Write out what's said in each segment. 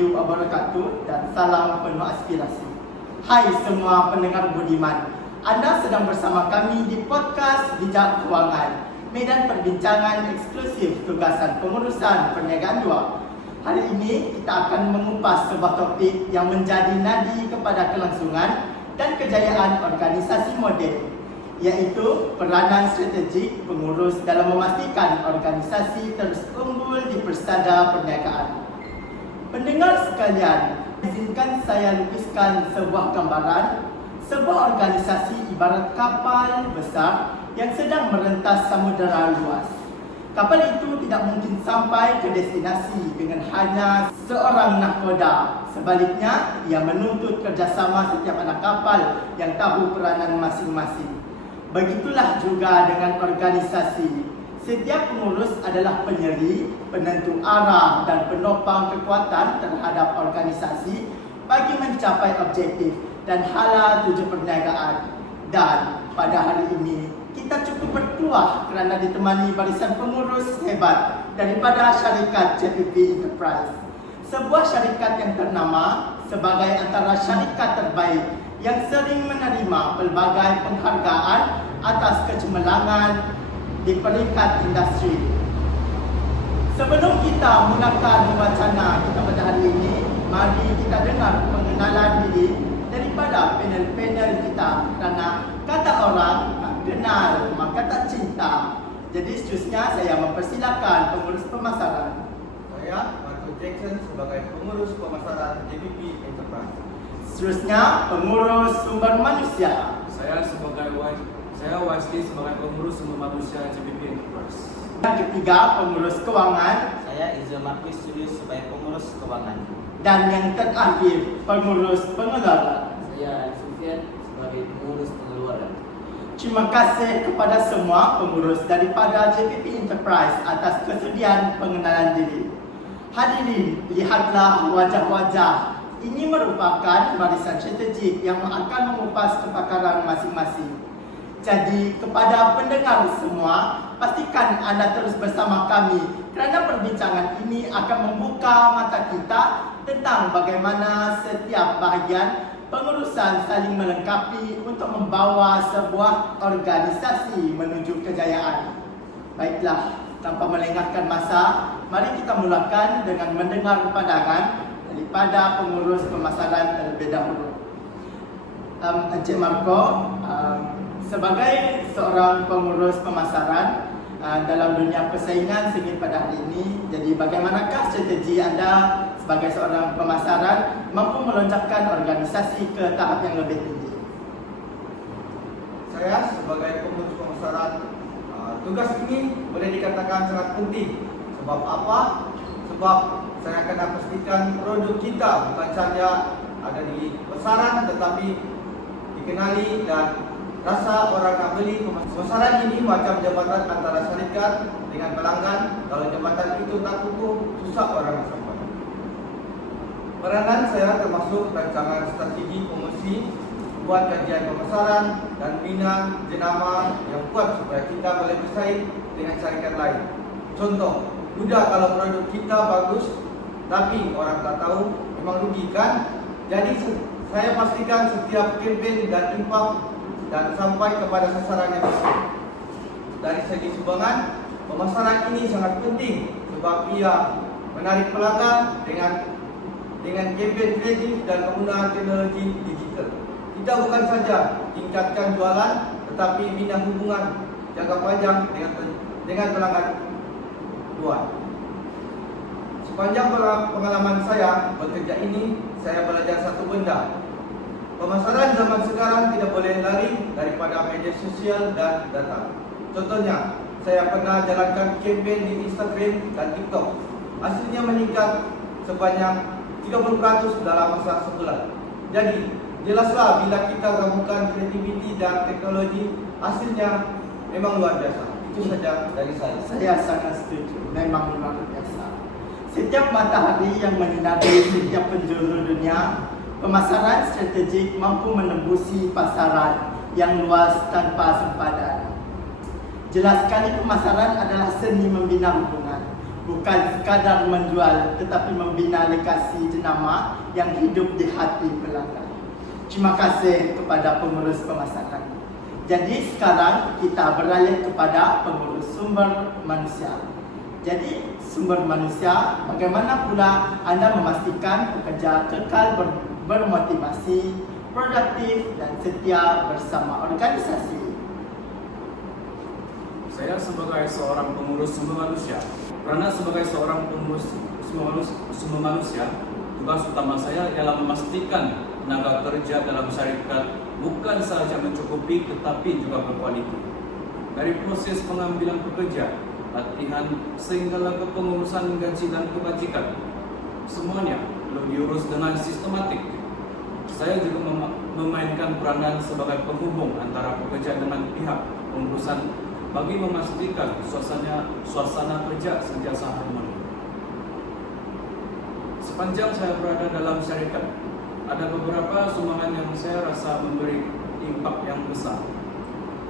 warahmatullahi wabarakatuh dan salam penuh aspirasi. Hai semua pendengar budiman, Anda sedang bersama kami di podcast Bijak Kewangan, medan perbincangan eksklusif tugasan pengurusan perniagaan 2. Hari ini kita akan mengupas sebuah topik yang menjadi nadi kepada kelangsungan dan kejayaan organisasi moden, iaitu peranan strategik pengurus dalam memastikan organisasi terus unggul di persada perniagaan. Pendengar sekalian, izinkan saya lukiskan sebuah gambaran. Sebuah organisasi ibarat kapal besar yang sedang merentas samudera luas. Kapal itu tidak mungkin sampai ke destinasi dengan hanya seorang nahkoda. Sebaliknya, ia menuntut kerjasama setiap anak kapal yang tahu peranan masing-masing. Begitulah juga dengan organisasi. Setiap pengurus adalah penyeri, penentu arah dan penopang kekuatan terhadap organisasi bagi mencapai objektif dan hala tuju perniagaan. Dan pada hari ini, kita cukup bertuah kerana ditemani barisan pengurus hebat daripada syarikat JPP Enterprise. Sebuah syarikat yang ternama sebagai antara syarikat terbaik yang sering menerima pelbagai penghargaan atas kecemerlangan di peringkat industri. Sebelum kita mulakan wacana kita pada hari ini, mari kita dengar pengenalan diri daripada panel-panel kita, kerana kata orang tak kenal maka tak cinta. Jadi seterusnya saya mempersilakan pengurus pemasaran. Saya Marco Jackson sebagai pengurus pemasaran JPP Enterprise. Seterusnya pengurus sumber manusia. Saya Wesley sebagai pengurus sumber manusia JPP Enterprise. Yang ketiga pengurus keuangan. Saya Iza Marquis Julius sebagai pengurus keuangan. Dan yang terakhir pengurus pengelola. Saya Sufian sebagai pengurus pengeluaran. Terima kasih kepada semua pengurus daripada JPP Enterprise atas kesediaan pengenalan diri. Hadirin, lihatlah wajah-wajah. Ini merupakan barisan strategik yang akan mengupas kepakaran masing-masing. Jadi kepada pendengar semua, pastikan anda terus bersama kami kerana perbincangan ini akan membuka mata kita tentang bagaimana setiap bahagian pengurusan saling melengkapi untuk membawa sebuah organisasi menuju kejayaan. Baiklah, tanpa melengahkan masa, mari kita mulakan dengan mendengar pandangan daripada pengurus pemasaran terlebih dahulu. Encik Marco, sebagai seorang pengurus pemasaran dalam dunia persaingan sengit pada hari ini, jadi bagaimanakah strategi anda sebagai seorang pemasaran mampu melonjakkan organisasi ke tahap yang lebih tinggi? Saya sebagai pengurus pemasaran, tugas ini boleh dikatakan sangat penting. Sebab apa? Sebab saya akan pastikan produk kita bukan saja ada di pasaran tetapi dikenali dan rasa orang nak beli. Pemasaran ini macam jambatan antara syarikat dengan pelanggan. Kalau jambatan itu tak kukuh, susah orang nak sampai. Peranan saya termasuk rancangan strategi promosi, buat kajian pemasaran dan bina jenama yang kuat supaya kita boleh bersaing dengan syarikat lain. Contoh, mudah kalau produk kita bagus tapi orang tak tahu, memang rugi kan? Jadi saya pastikan setiap kempen dan impact dan sampai kepada sasaran yang besar. Dari segi sumbangan, pemasaran ini sangat penting sebab ia menarik pelanggan dengan kempen kreatif dan penggunaan teknologi digital. Kita bukan saja tingkatkan jualan tetapi bina hubungan jangka panjang dengan pelanggan luar. Sepanjang pengalaman saya bekerja ini, saya belajar satu benda. Pemasaran zaman sekarang tidak boleh lari daripada media sosial dan data. Contohnya, saya pernah jalankan kempen di Instagram dan TikTok. Hasilnya meningkat sebanyak 30% dalam masa sebulan. Jadi, jelaslah bila kita gabungkan kreativiti dan teknologi, hasilnya memang luar biasa. Itu saja dari saya. Saya sangat setuju, memang luar biasa. Setiap matahari yang menyinari setiap penjuru dunia, pemasaran strategik mampu menembusi pasaran yang luas tanpa sempadan. Jelas sekali pemasaran adalah seni membina hubungan. bukan sekadar menjual tetapi membina legasi jenama yang hidup di hati pelanggan. Terima kasih kepada pengurus pemasaran. Jadi sekarang kita beralih kepada pengurus sumber manusia. Jadi sumber manusia, bagaimana pula anda memastikan pekerja kekal bermotivasi, produktif dan setia bersama organisasi? Saya sebagai seorang pengurus sumber manusia, karena sebagai seorang pengurus sumber manusia, tugas utama saya ialah memastikan tenaga kerja dalam syarikat bukan sahaja mencukupi tetapi juga berkualiti. Dari proses pengambilan pekerja, latihan sehinggalah kepengurusan gaji dan kebajikan, semuanya perlu diurus dengan sistematik. Saya juga memainkan peranan sebagai penghubung antara pekerja dengan pihak pengurusan bagi memastikan suasana kerja sentiasa harmoni. Sepanjang saya berada dalam syarikat, ada beberapa sumbangan yang saya rasa memberi impak yang besar.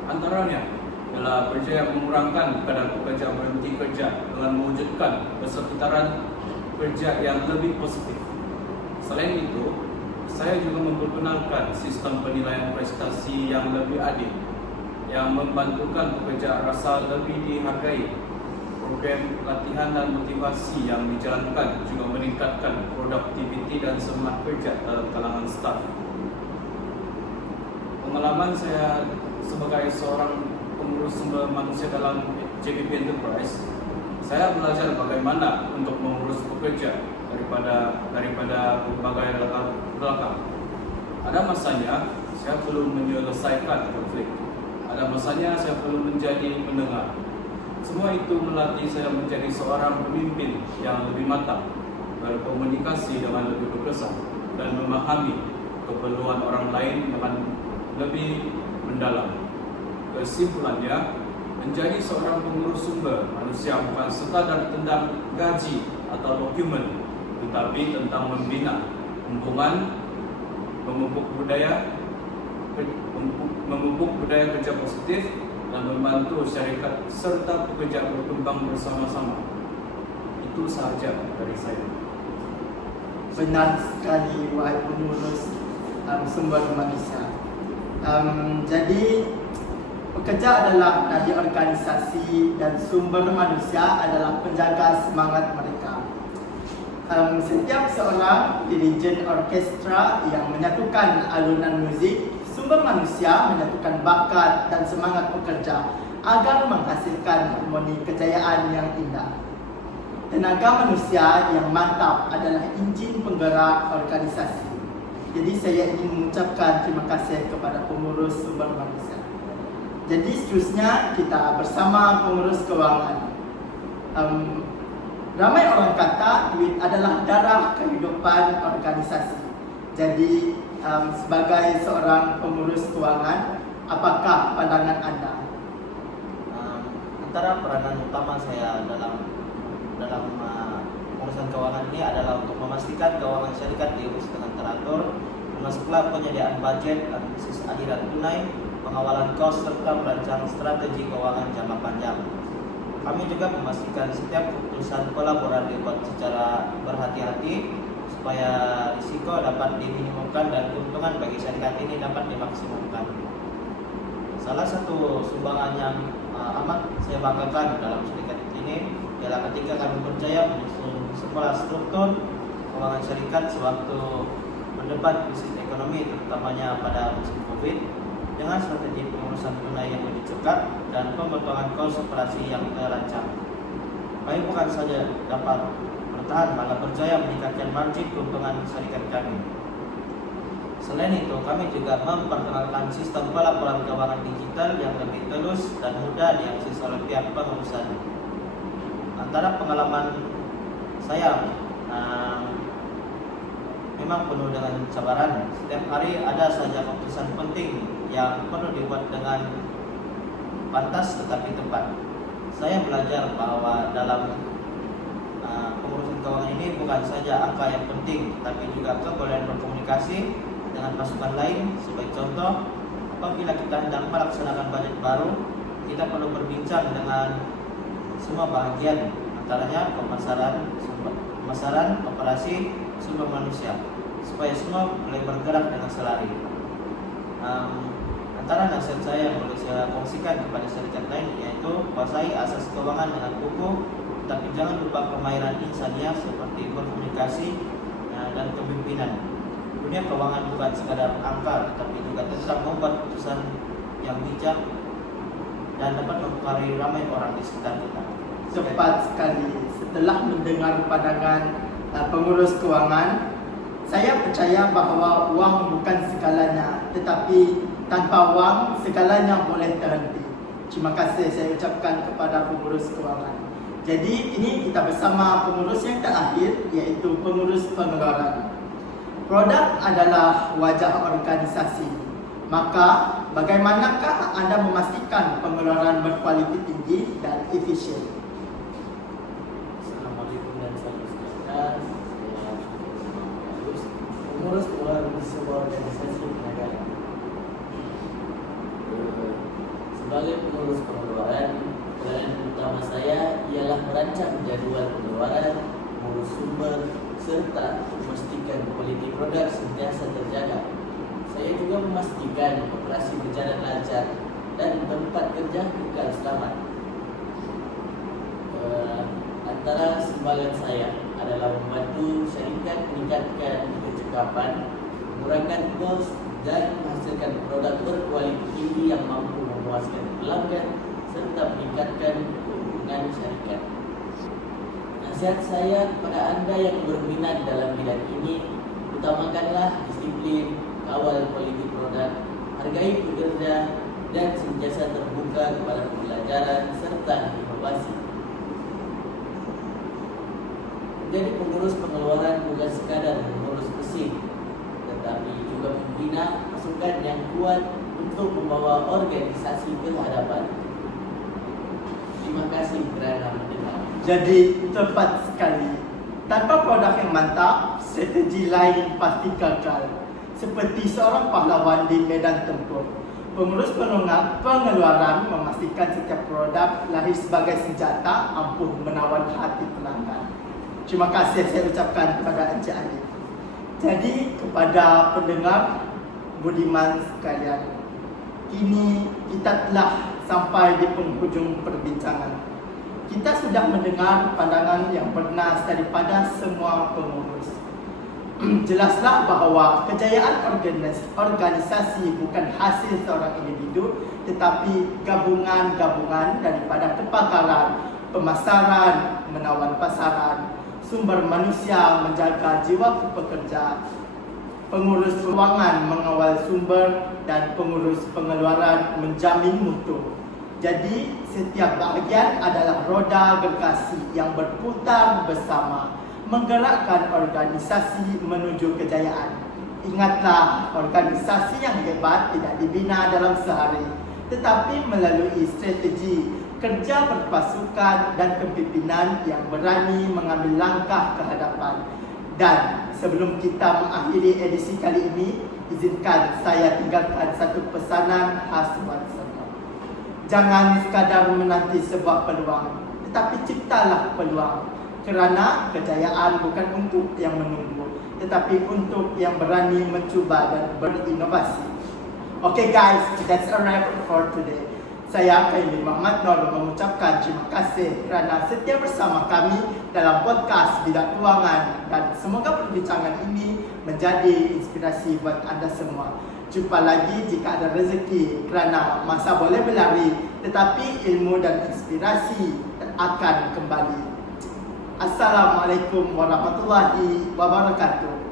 Antaranya adalah berjaya mengurangkan kadar pekerja berhenti kerja dengan mewujudkan persekitaran kerja yang lebih positif. Selain itu, saya juga memperkenalkan sistem penilaian prestasi yang lebih adil, yang membantukan pekerja rasa lebih dihargai. Program latihan dan motivasi yang dijalankan juga meningkatkan produktiviti dan semangat kerja dalam kalangan staf. Pengalaman saya sebagai seorang pengurus sumber manusia dalam JBP Enterprise, saya belajar bagaimana untuk mengurus pekerja daripada berbagai latar belakang. Ada masanya saya perlu menyelesaikan konflik. Ada masanya saya perlu menjadi pendengar. Semua itu melatih saya menjadi seorang pemimpin yang lebih matang, berkomunikasi dengan lebih berkesan, dan memahami keperluan orang lain dengan lebih mendalam. Kesimpulannya, menjadi seorang pengurus sumber manusia bukan sekadar tentang gaji atau dokumen, tetapi tentang membina hubungan, memupuk budaya kerja positif, dan membantu syarikat serta pekerja berkembang bersama-sama. Itu sahaja dari saya. Benar sekali wahai pengurus sumber manusia. Jadi pekerja adalah nadi organisasi dan sumber manusia adalah penjaga semangat mereka. Setiap seorang dirijen orkestra yang menyatukan alunan muzik, sumber manusia menyatukan bakat dan semangat pekerja agar menghasilkan harmoni kejayaan yang indah. Tenaga manusia yang mantap adalah injin penggerak organisasi. Jadi saya ingin mengucapkan terima kasih kepada pengurus sumber manusia. Jadi seterusnya kita bersama pengurus keuangan. Ramai orang kata duit adalah darah kehidupan organisasi. Jadi sebagai seorang pengurus keuangan, apakah pandangan anda? Antara peranan utama saya dalam pengurusan keuangan ini adalah untuk memastikan keuangan syarikat diurus dengan teratur, termasuklah penyediaan budget, analisis aliran tunai, pengawalan kos serta merancang strategi keuangan jangka panjang. Kami juga memastikan setiap keputusan kolaborasi dibuat secara berhati-hati supaya risiko dapat diminimumkan dan keuntungan bagi syarikat ini dapat dimaksimumkan. Salah satu sumbangan yang amat saya banggakan dalam syarikat ini ialah ketika kami berjaya menyusun sebuah struktur keuangan syarikat sewaktu mendebat krisis ekonomi, terutamanya pada musim Covid, dengan strategi pengurusan tunai yang lebih cepat dan pemotongan kos operasi yang terancam. Kami bukan saja dapat bertahan, malah berjaya meningkatkan margin keuntungan syarikat kami. Selain itu, kami juga memperkenalkan sistem pelaporan keuangan digital yang lebih telus dan mudah diakses oleh pihak pengurusan. Antara pengalaman saya memang penuh dengan cabaran. Setiap hari ada saja keputusan penting yang perlu dibuat dengan pantas tetapi tepat. Saya belajar bahwa dalam pengurusan keuangan ini bukan saja angka yang penting, tapi juga kebolehan berkomunikasi dengan pasukan lain. Sebagai contoh, apabila kita hendak melaksanakan budget baru, kita perlu berbincang dengan semua bagian, antaranya pemasaran operasi sumber manusia, supaya semua mulai bergerak dengan selari. Antara nasihat saya yang boleh saya kongsikan kepada syarikat lain yaitu kuasai asas keuangan dengan kukuh, tapi jangan lupa kemahiran insania seperti berkomunikasi dan kepemimpinan. Dunia keuangan bukan sekadar angka, tetapi juga tentang membuat keputusan yang bijak dan dapat mempengaruhi ramai orang di sekitar kita. Tepat sekali. Setelah mendengar pandangan pengurus keuangan, saya percaya bahawa wang bukan segalanya, tetapi tanpa wang segalanya boleh terhenti. Terima kasih saya ucapkan kepada pengurus keuangan. Jadi ini kita bersama pengurus yang terakhir, iaitu pengurus pengeluaran. Produk adalah wajah organisasi. Maka bagaimanakah anda memastikan pengeluaran berkualiti tinggi dan efisien? Assalamualaikum dan salam sejahtera. Saya Agus, pengurus pengeluaran di sebuah organisasi negara. Sebagai pengurus pengeluaran, peran utama saya ialah merancang jadwal pengeluaran, mengurus sumber, serta memastikan kualiti produk sentiasa terjaga. Saya juga memastikan operasi berjalan lancar dan tempat kerja kekal selamat. Antara sumbangan saya adalah membantu syarikat meningkatkan kecekapan, mengurangkan kos dan menghasilkan produk berkualiti tinggi yang mampu memuaskan pelanggan serta meningkatkan keuntungan syarikat. Nasihat saya kepada anda yang berminat dalam bidang ini, utamakanlah disiplin, kawal kualiti produk, hargai pekerja, dan sentiasa terbuka kepada pembelajaran serta inovasi. Menjadi pengurus pengeluaran bukan sekadar mengurus mesin, tetapi juga membina pasukan yang kuat untuk membawa organisasi ke hadapan. Terima kasih kerana mendengar. Jadi tepat sekali. Tanpa produk yang mantap, strategi lain pasti gagal. Seperti seorang pahlawan di medan tempur, pengurus pengeluaran memastikan setiap produk lahir sebagai senjata ampuh menawan hati pelanggan. Terima kasih saya ucapkan kepada Encik Alif. Jadi kepada pendengar budiman sekalian, kini kita telah sampai di penghujung perbincangan. Kita sudah mendengar pandangan yang bernas daripada semua pengurus. Jelaslah bahawa kejayaan organisasi bukan hasil seorang individu, tetapi gabungan-gabungan daripada kepakaran, pemasaran, menawan pasaran, sumber manusia menjaga jiwa pekerja, pengurus keuangan mengawal sumber, dan pengurus pengeluaran menjamin mutu. Jadi, setiap bahagian adalah roda gergasi yang berputar bersama, menggerakkan organisasi menuju kejayaan. Ingatlah, organisasi yang hebat tidak dibina dalam sehari, tetapi melalui strategi, kerja berpasukan, dan kepimpinan yang berani mengambil langkah ke hadapan. Dan sebelum kita mengakhiri edisi kali ini, izinkan saya tinggalkan satu pesanan khas buat semua. Jangan sekadar menanti sebuah peluang, tetapi ciptalah peluang. Kerana kejayaan bukan untuk yang menunggu, tetapi untuk yang berani mencuba dan berinovasi. Okay guys, that's a wrap for today. Saya Khairul Muhammad Nur mengucapkan terima kasih kerana setia bersama kami dalam podcast Bidang Kewangan, dan semoga perbincangan ini menjadi inspirasi buat anda semua. Jumpa lagi jika ada rezeki, kerana masa boleh berlari, tetapi ilmu dan inspirasi akan kembali. Assalamualaikum warahmatullahi wabarakatuh.